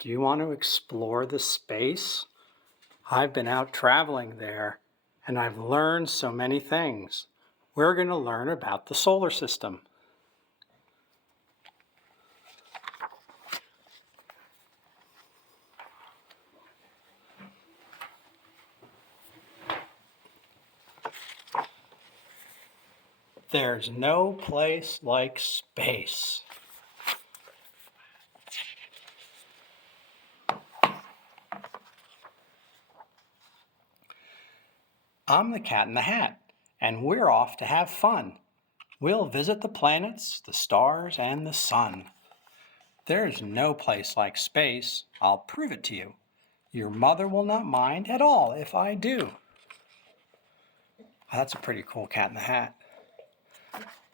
Do you want to explore the space? I've been out traveling there and I've learned so many things. We're going to learn about the solar system. There's no place like space. I'm the Cat in the Hat, and we're off to have fun. We'll visit the planets, the stars, and the sun. There's no place like space. I'll prove it to you. Your mother will not mind at all if I do. That's a pretty cool Cat in the Hat.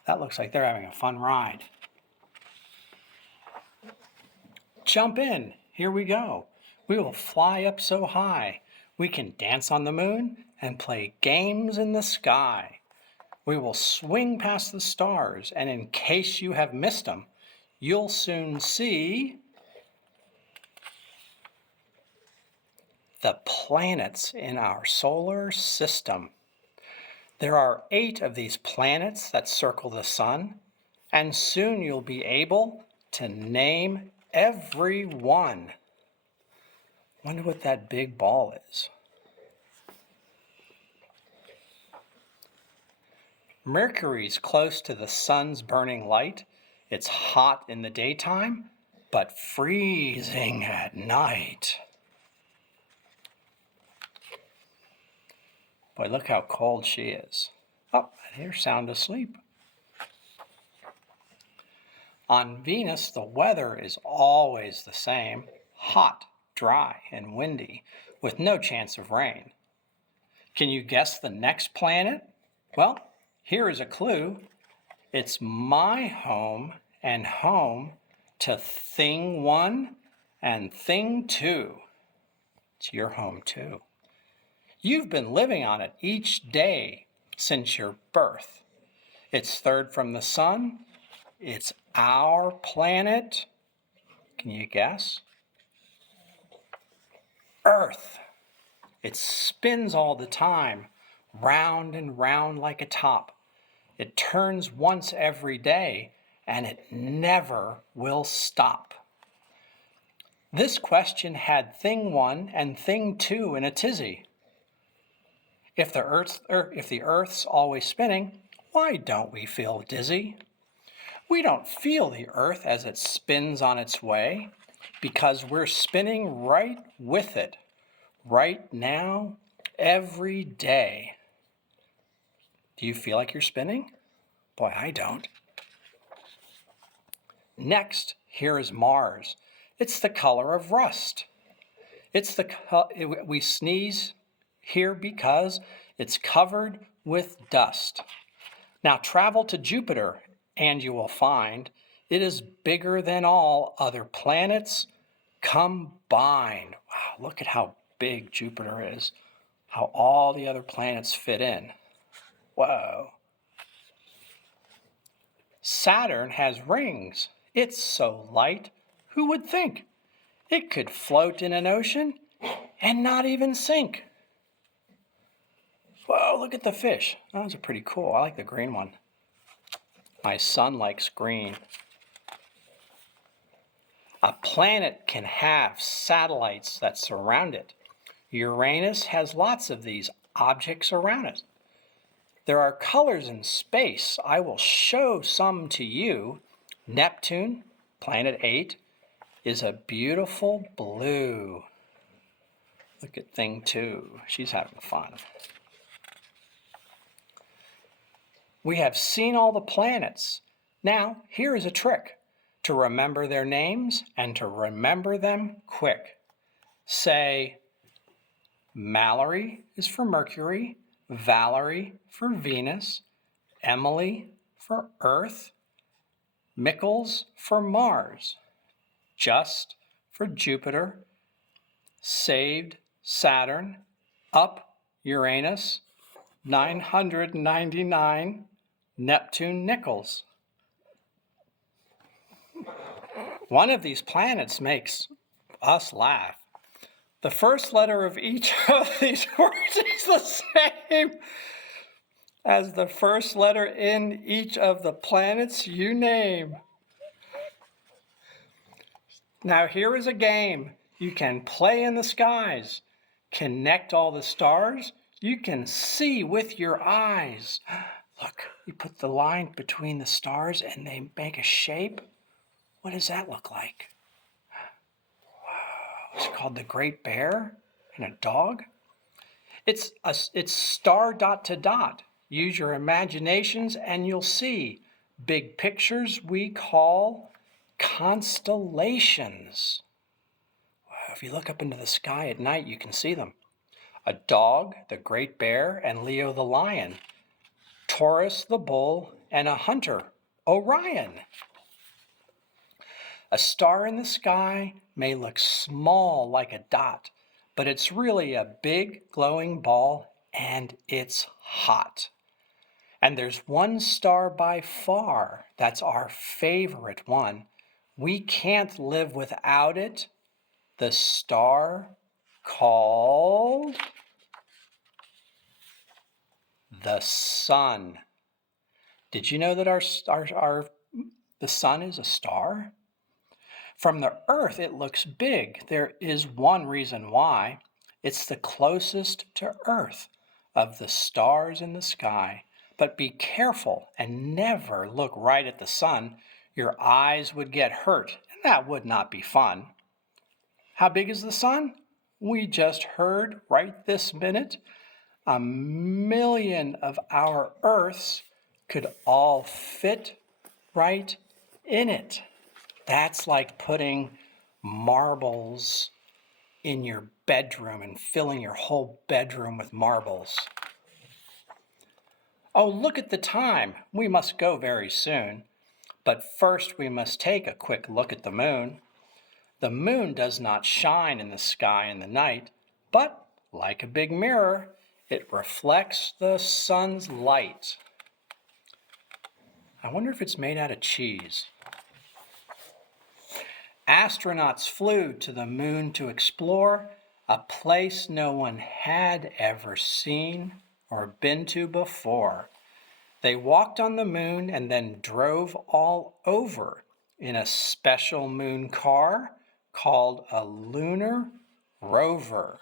That looks like they're having a fun ride. Jump in. Here we go. We will fly up so high. We can dance on the moon and play games in the sky. We will swing past the stars, and in case you have missed them, you'll soon see the planets in our solar system. There are 8 of these planets that circle the sun, and soon you'll be able to name every one. Wonder what that big ball is. Mercury's close to the sun's burning light. It's hot in the daytime, but freezing at night. Boy, look how cold she is. Oh, I hear sound asleep. On Venus, the weather is always the same, hot, dry, and windy, with no chance of rain. Can you guess the next planet? Well, here is a clue. It's my home and home to Thing 1 and Thing 2. It's your home too. You've been living on it each day since your birth. It's third from the sun. It's our planet. Can you guess? Earth. It spins all the time, round and round like a top. It turns once every day, and it never will stop. This question had Thing 1 and Thing 2 in a tizzy. If the Earth's always spinning, why don't we feel dizzy? We don't feel the Earth as it spins on its way because we're spinning right with it, right now, every day. Do you feel like you're spinning? Boy, I don't. Next, here is Mars. It's the color of rust. We sneeze here because it's covered with dust. Now travel to Jupiter and you will find it is bigger than all other planets combined. Wow, look at how big Jupiter is, how all the other planets fit in. Whoa. Saturn has rings. It's so light, who would think? It could float in an ocean and not even sink. Whoa, look at the fish. Those are pretty cool. I like the green one. My son likes green. A planet can have satellites that surround it. Uranus has lots of these objects around it. There are colors in space. I will show some to you. Neptune, planet 8, is a beautiful blue. Look at Thing 2. She's having fun. We have seen all the planets. Now, here is a trick to remember their names and to remember them quick. Say, Mallory is for Mercury, Valerie for Venus, Emily for Earth, Mickles for Mars, Just for Jupiter, Saved Saturn, Up Uranus, 999 Neptune Nichols. One of these planets makes us laugh. The first letter of each of these words is the same as the first letter in each of the planets you name. Now here is a game. You can play in the skies, connect all the stars. You can see with your eyes. Look, you put the line between the stars and they make a shape. What does that look like? Wow, it's called the Great Bear and a dog. It's star dot to dot. Use your imaginations and you'll see big pictures we call constellations. Wow, if you look up into the sky at night, you can see them. A dog, the Great Bear, and Leo the lion. Taurus the bull, and a hunter, Orion. A star in the sky may look small like a dot, but it's really a big glowing ball and it's hot. And there's one star by far that's our favorite one. We can't live without it. The star called the sun. Did you know that the sun is a star? From the Earth, it looks big. There is one reason why. It's the closest to Earth of the stars in the sky. But be careful and never look right at the sun. Your eyes would get hurt, and that would not be fun. How big is the sun? We just heard right this minute. 1,000,000 of our Earths could all fit right in it. That's like putting marbles in your bedroom and filling your whole bedroom with marbles. Oh, look at the time. We must go very soon. But first we must take a quick look at the moon. The moon does not shine in the sky in the night, but like a big mirror, it reflects the sun's light. I wonder if it's made out of cheese. Astronauts flew to the moon to explore a place no one had ever seen or been to before. They walked on the moon and then drove all over in a special moon car called a lunar rover.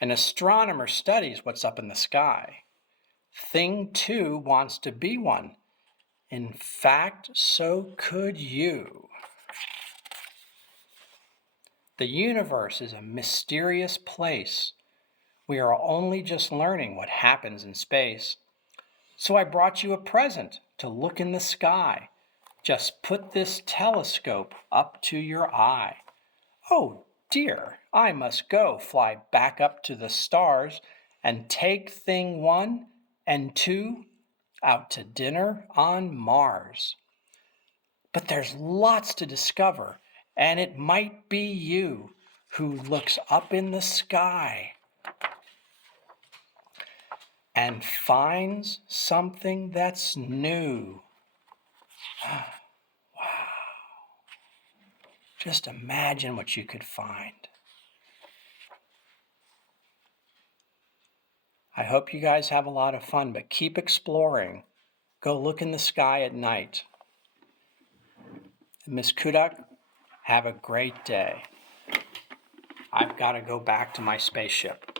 An astronomer studies what's up in the sky. Thing 2 wants to be one. In fact, so could you. The universe is a mysterious place. We are only just learning what happens in space. So I brought you a present to look in the sky. Just put this telescope up to your eye. Oh dear, I must go fly back up to the stars and take thing 1 and 2 out to dinner on Mars. But there's lots to discover, and it might be you who looks up in the sky and finds something that's new. Wow. Just imagine what you could find. I hope you guys have a lot of fun, but keep exploring. Go look in the sky at night. Miss Kuduk, have a great day. I've got to go back to my spaceship.